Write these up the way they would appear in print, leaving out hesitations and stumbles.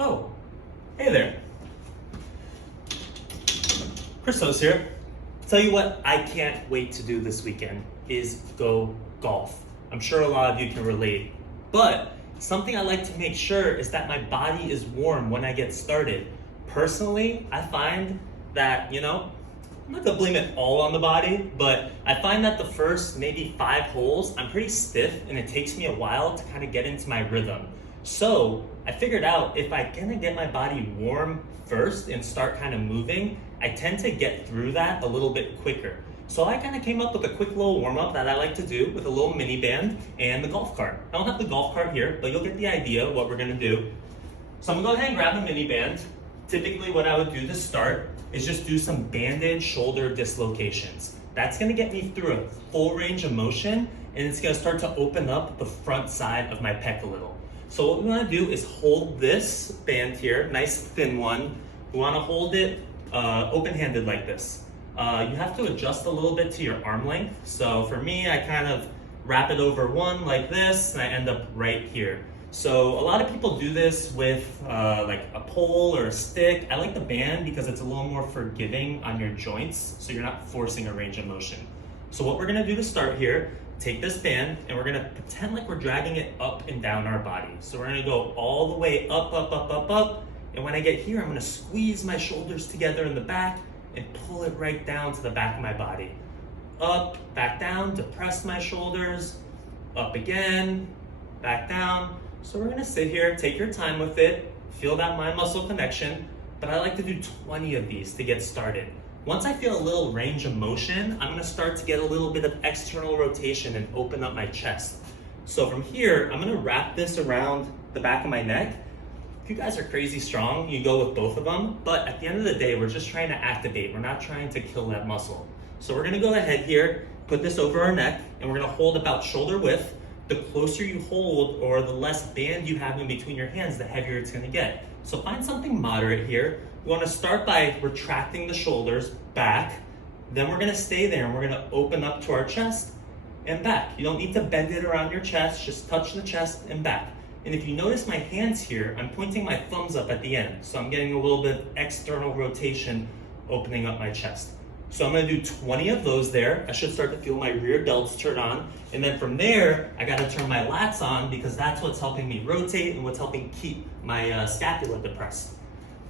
Oh, hey there. Christos here. Tell you what I can't wait to do this weekend is go golf. I'm sure a lot of you can relate, but something I like to make sure is that my body is warm when I get started. Personally, I find that, I'm not gonna blame it all on the body, but I find that the first maybe 5 holes, I'm pretty stiff and it takes me a while to kind of get into my rhythm. So I figured out if I kind of get my body warm first and start kind of moving, I tend to get through that a little bit quicker. So I kind of came up with a quick little warm up that I like to do with a little mini band and the golf cart. I don't have the golf cart here, but you'll get the idea of what we're gonna do. So I'm gonna go ahead and grab a mini band. Typically what I would do to start is just do some banded shoulder dislocations. That's gonna get me through a full range of motion and it's gonna start to open up the front side of my pec a little. So what we wanna do is hold this band here, nice thin one. We wanna hold it open-handed like this. You have to adjust a little bit to your arm length. So for me, I kind of wrap it over one like this and I end up right here. So a lot of people do this with like a pole or a stick. I like the band because it's a little more forgiving on your joints, so you're not forcing a range of motion. So what we're gonna do to start here, take this band and we're gonna pretend like we're dragging it up and down our body. So we're gonna go all the way up, up, up, up, up. And when I get here, I'm gonna squeeze my shoulders together in the back and pull it right down to the back of my body. Up, back down, depress my shoulders, up again, back down. So we're gonna sit here, take your time with it, feel that mind muscle connection, but I like to do 20 of these to get started. Once I feel a little range of motion, I'm gonna start to get a little bit of external rotation and open up my chest. So from here, I'm gonna wrap this around the back of my neck. If you guys are crazy strong, you go with both of them, but at the end of the day, we're just trying to activate. We're not trying to kill that muscle. So we're gonna go ahead here, put this over our neck, and we're gonna hold about shoulder width. The closer you hold or the less band you have in between your hands, the heavier it's gonna get. So find something moderate here. We wanna start by retracting the shoulders back, then we're gonna stay there and we're gonna open up to our chest and back. You don't need to bend it around your chest, just touch the chest and back. And if you notice my hands here, I'm pointing my thumbs up at the end. So I'm getting a little bit of external rotation, opening up my chest. So I'm gonna do 20 of those there. I should start to feel my rear delts turn on. And then from there, I gotta turn my lats on because that's what's helping me rotate and what's helping keep my scapula depressed.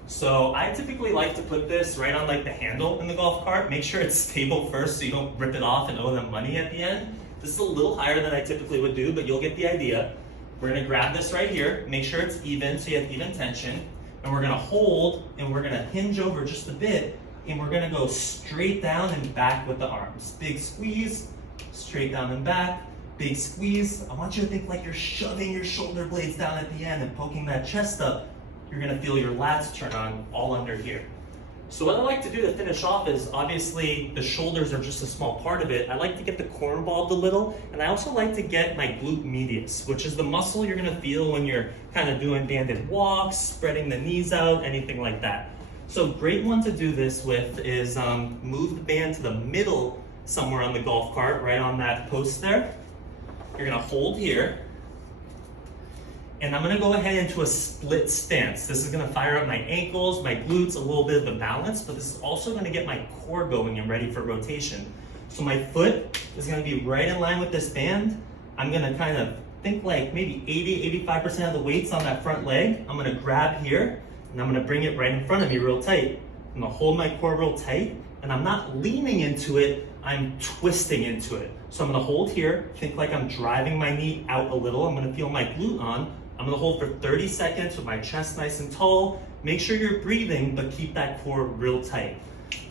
So I typically like to put this right on like the handle in the golf cart. Make sure it's stable first so you don't rip it off and owe them money at the end. This is a little higher than I typically would do, but you'll get the idea. We're gonna grab this right here, make sure it's even so you have even tension, and we're gonna hold and we're gonna hinge over just a bit and we're gonna go straight down and back with the arms. Big squeeze, straight down and back, big squeeze. I want you to think like you're shoving your shoulder blades down at the end and poking that chest up. You're gonna feel your lats turn on all under here. So what I like to do to finish off is, obviously the shoulders are just a small part of it. I like to get the core involved a little, and I also like to get my glute medius, which is the muscle you're gonna feel when you're kind of doing banded walks, spreading the knees out, anything like that. So great one to do this with is move the band to the middle somewhere on the golf cart, right on that post there. You're gonna hold here. And I'm gonna go ahead into a split stance. This is gonna fire up my ankles, my glutes, a little bit of a balance, but this is also gonna get my core going and ready for rotation. So my foot is gonna be right in line with this band. I'm gonna kind of think like maybe 80-85% of the weight's on that front leg. I'm gonna grab here, and I'm gonna bring it right in front of me real tight. I'm gonna hold my core real tight, and I'm not leaning into it, I'm twisting into it. So I'm gonna hold here, think like I'm driving my knee out a little. I'm gonna feel my glute on. I'm gonna hold for 30 seconds with my chest nice and tall. Make sure you're breathing, but keep that core real tight.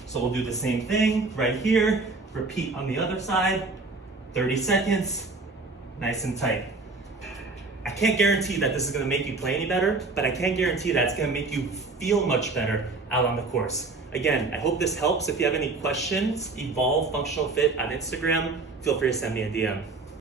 So we'll do the same thing right here. Repeat on the other side, 30 seconds, nice and tight. I can't guarantee that this is gonna make you play any better, but I can guarantee that it's gonna make you feel much better out on the course. Again, I hope this helps. If you have any questions, Evolve Functional Fit on Instagram, feel free to send me a DM.